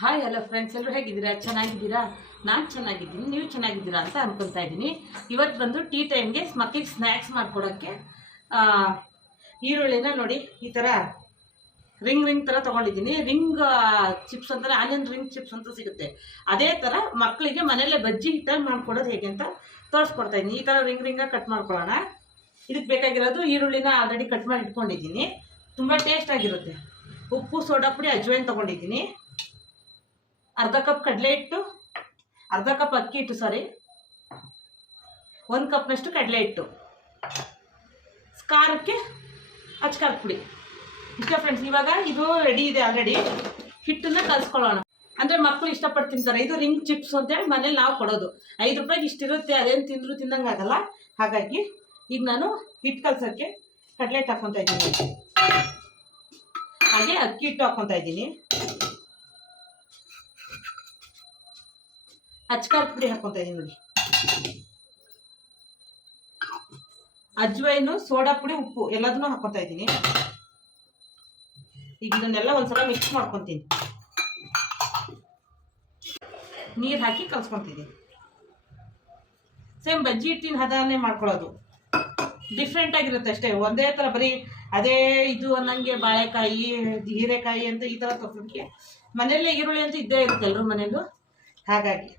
Hi hello friends ಎಲ್ಲರೂ ಹೇಗಿದ್ದೀರಾ? ಚೆನ್ನಾಗಿದ್ದೀರಾ? ನಾನು ಚೆನ್ನಾಗಿದ್ದೀನಿ. ನೀವು ಚೆನ್ನಾಗಿದ್ದೀರಾ ಅಂತ ಅನ್ಕೊತಾ ಇದ್ದೀನಿ. ಇವತ್ತು ಬಂದು ಟೀ ಟೈಮ್ಗೆ ಮಕ್ಕಳಿಗೆ ಸ್ನ್ಯಾಕ್ಸ್ ಮಾಡಿಕೊಡೋಕ್ಕೆ ಈರುಳ್ಳಿನ ನೋಡಿ, ಈ ಥರ ರಿಂಗ್ ರಿಂಗ್ ಥರ ತೊಗೊಂಡಿದ್ದೀನಿ. ರಿಂಗ್ ಚಿಪ್ಸ್ ಅಂತಾರೆ ಆನಿಯನ್ ರಿಂಗ್ ಚಿಪ್ಸ್ ಅಂತ ಸಿಗುತ್ತೆ. ಅದೇ ಥರ ಮಕ್ಕಳಿಗೆ ಮನೆಯಲ್ಲೇ ಬಜ್ಜಿ ಹಿಟ್ಟಲ್ಲಿ ಮಾಡ್ಕೊಡೋದು ಹೇಗೆ ಅಂತ ತೋರಿಸ್ಕೊಡ್ತಾ ಇದ್ದೀನಿ. ಈ ಥರ ರಿಂಗ್ ರಿಂಗಾಗಿ ಕಟ್ ಮಾಡ್ಕೊಳ್ಳೋಣ. ಇದಕ್ಕೆ ಬೇಕಾಗಿರೋದು ಈರುಳ್ಳಿನ ಆಲ್ರೆಡಿ ಕಟ್ ಮಾಡಿ ಇಟ್ಕೊಂಡಿದ್ದೀನಿ. ತುಂಬ ಟೇಸ್ಟ್ ಆಗಿರುತ್ತೆ. ಉಪ್ಪು, ಸೋಡಾ ಪುಡಿ ಅಜ್ವೈನ್ ತೊಗೊಂಡಿದ್ದೀನಿ. ಅರ್ಧ ಕಪ್ ಕಡಲೆ ಹಿಟ್ಟು, ಅರ್ಧ ಕಪ್ ಅಕ್ಕಿ ಹಿಟ್ಟು ಸಾರಿ ಒಂದು ಕಪ್ನಷ್ಟು ಕಡಲೆ ಹಿಟ್ಟು. ಖಾರಕ್ಕೆ ಅಚ್ಕಾರದ ಪುಡಿ. ಇಷ್ಟ ಫ್ರೆಂಡ್ಸ್ ಇವಾಗ ಇದು ರೆಡಿ ಇದೆ ಆಲ್ರೆಡಿ ಹಿಟ್ಟನ್ನ ಕಲಿಸ್ಕೊಳ್ಳೋಣ. ಅಂದರೆ ಮಕ್ಕಳು ಇಷ್ಟಪಟ್ಟು ತಿಂತಾರೆ ಇದು ರಿಂಗ್ ಚಿಪ್ಸ್ ಅಂತೇಳಿ ಮನೇಲಿ ನಾವು ಕೊಡೋದು. ಐದು ರೂಪಾಯಿಗೆ ಇಷ್ಟಿರುತ್ತೆ, ಅದೇನು ತಿಂದರೂ ತಿಂದಂಗೆ ಆಗಲ್ಲ. ಹಾಗಾಗಿ ಈಗ ನಾನು ಹಿಟ್ಟು ಕಲ್ಸೋಕ್ಕೆ ಕಡಲೆ ಹಿಟ್ಟು ಹಾಕ್ಕೊತಾ ಇದ್ದೀನಿ. ಹಾಗೆ ಅಕ್ಕಿ ಹಿಟ್ಟು ಹಾಕ್ಕೊತಾ ಇದ್ದೀನಿ. ಅಚ್ಕಾರದ ಪುಡಿ ಹಾಕೊತಾ ಇದೀನಿ ನೋಡಿ ಅಜ್ವೈನು ಸೋಡಾ ಪುಡಿ, ಉಪ್ಪು ಎಲ್ಲದನ್ನೂ ಹಾಕೊತಾ ಇದ್ದೀನಿ ಈಗ ಇದನ್ನೆಲ್ಲ ಒಂದ್ಸಲ ಮಿಕ್ಸ್ ಮಾಡ್ಕೊತೀನಿ. ನೀರು ಹಾಕಿ ಕಲ್ಸ್ಕೊತಿದ್ದೀನಿ ಸೇಮ್ ಬಜ್ಜಿ ಹಿಟ್ಟಿನ ಹದನೇ ಮಾಡ್ಕೊಳ್ಳೋದು. ಡಿಫ್ರೆಂಟ್ ಆಗಿರುತ್ತೆ ಅಷ್ಟೇ. ಒಂದೇ ಥರ ಬರೀ ಅದೇ ಇದು ಅನ್ನಂಗೆ ಬಾಳೆಕಾಯಿ, ಹೀರೆಕಾಯಿ ಅಂತ ಈ ಥರ ತೊಗೊಳಕ್ಕೆ ಮನೆಯಲ್ಲೇ ಈರುಳ್ಳಿ ಅಂತ ಇದ್ದೇ ಇರುತ್ತೆ ಎಲ್ಲರೂ ಮನೆಯಲ್ಲೂ? ಹಾಗಾಗಿ.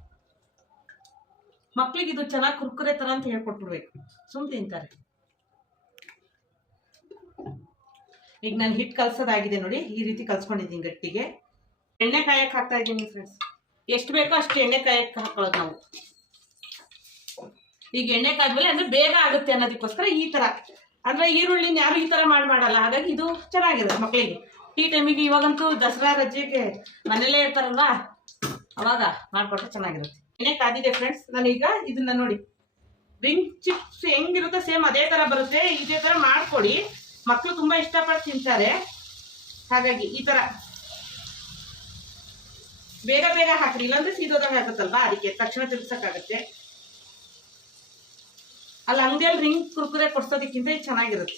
ಮಕ್ಳಿಗೆ ಇದು ಚೆನ್ನಾಗಿ ಕುರ್ಕುರೆ ತರ ಅಂತ ಹೇಳ್ಕೊಟ್ಬಿಡ್ಬೇಕು. ಸುಮ್ ತಿಂತಾರೆ. ಈಗ ನಾನು ಹಿಟ್ಟು ಕಲ್ಸೋದಾಗಿದೆ ನೋಡಿ, ಈ ರೀತಿ ಕಲ್ಸ್ಕೊಂಡಿದ್ದೀನಿ ಗಟ್ಟಿಗೆ. ಎಣ್ಣೆ ಕಾಯಕ್ಕೆ ಹಾಕ್ತಾ ಇದ್ದೀನಿ ಫ್ರೆಂಡ್ಸ್ ಎಷ್ಟು ಬೇಕೋ ಅಷ್ಟು ಎಣ್ಣೆ ಕಾಯಕ್ಕೆ ಹಾಕೊಳ್ಳೋದು ನಾವು. ಈಗ ಎಣ್ಣೆ ಕಾದ್ಮೇಲೆ ಅಂದ್ರೆ ಬೇಗ ಆಗುತ್ತೆ ಅನ್ನೋದಕ್ಕೋಸ್ಕರ ಈ ತರ. ಅಂದ್ರೆ ಈರುಳ್ಳಿನ ಯಾರು ಈ ತರ ಮಾಡಿ ಮಾಡಲ್ಲ ಹಾಗಾಗಿ ಇದು ಚೆನ್ನಾಗಿರುತ್ತೆ ಮಕ್ಕಳಿಗೆ ಟೀ ಟೈಮಿಗೆ ಇವಾಗಂತೂ ದಸರಾ ರಜೆಗೆ ಮನೇಲೇ ಇರ್ತಾರಲ್ವಾ? ಅವಾಗ ಮಾಡಿಕೊಟ್ರೆ ಚೆನ್ನಾಗಿರುತ್ತೆ. ಏನೇ ಕಾದಿದೆ ಫ್ರೆಂಡ್ಸ್ ನಾನೀಗ ಇದನ್ನ ನೋಡಿ. ರಿಂಗ್ ಚಿಪ್ಸ್ ಹೆಂಗಿರುತ್ತೆ? ಸೇಮ್ ಅದೇ ಥರ ಬರುತ್ತೆ, ಇದೇ ಥರ ಮಾಡಿಕೊಡಿ. ಮಕ್ಕಳು ತುಂಬ ಇಷ್ಟಪಟ್ಟು ತಿಂತಾರೆ. ಹಾಗಾಗಿ ಈ ಥರ ಬೇಗ ಬೇಗ ಹಾಕ್ರಿ, ಇಲ್ಲಾಂದ್ರೆ ಸೀದೋದಾಗ ಆಗುತ್ತಲ್ವಾ ಅದಕ್ಕೆ ತಕ್ಷಣ ತಿರ್ಸಕ್ಕಾಗತ್ತೆ ಅಲ್ಲಿ ಅಂಗಡಿಯಲ್ಲಿ ರಿಂಗ್ ಕುರ್ಕುರೆ ಕೊಡ್ಸೋದಕ್ಕಿಂತ ಚೆನ್ನಾಗಿರುತ್ತೆ.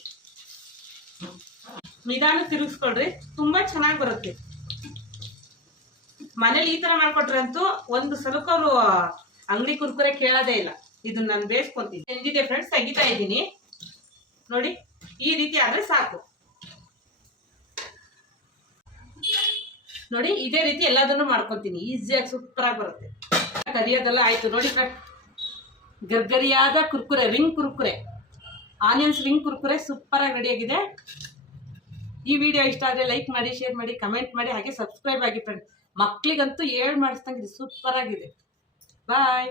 ನಿಧಾನ ತಿರುಗಿಸ್ಕೊಳ್ರಿ, ತುಂಬಾ ಚೆನ್ನಾಗಿ ಬರುತ್ತೆ. ಮನೇಲಿ ಈ ತರ ಮಾಡ್ಕೊಟ್ರಂತೂ ಒಂದು ಸಲಕ್ಕೂ ಅವರು ಅಂಗಡಿ ಕುರ್ಕುರೆ ಕೇಳೋದೇ ಇಲ್ಲ. ಇದನ್ನ ನಾನು ಬೇಯಿಸ್ಕೊಂತೀನಿ ಎಂದಿದೆ ಫ್ರೆಂಡ್ಸ್ ತೆಗಿತಾ ಇದ್ದೀನಿ. ನೋಡಿ, ಈ ರೀತಿ ಆದ್ರೆ ಸಾಕು. ನೋಡಿ, ಇದೇ ರೀತಿ ಎಲ್ಲದನ್ನು ಮಾಡ್ಕೊತೀನಿ. ಈಸಿಯಾಗಿ ಸೂಪರ್ ಆಗಿ ಬರುತ್ತೆ. ಕರಿಯೋದೆಲ್ಲ ಆಯ್ತು. ನೋಡಿ friend ಗರ್ಗರಿಯಾದ Kurkure, ring Kurkure. Onions ring Kurkure super ಆಗಿ ರೆಡಿಯಾಗಿದೆ ಈ ವಿಡಿಯೋ ಇಷ್ಟ ಆದರೆ ಲೈಕ್ ಮಾಡಿ ಶೇರ್ ಮಾಡಿ ಕಮೆಂಟ್ ಮಾಡಿ, ಹಾಗೆ ಸಬ್ಸ್ಕ್ರೈಬ್ ಆಗಿ ಫ್ರೆಂಡ್ ಮಕ್ಳಿಗಂತೂ ಹೇಳ್ ಮಾಡಿಸ್ದಂಗೆ ಸೂಪರ್ ಆಗಿದೆ. ಬಾಯ್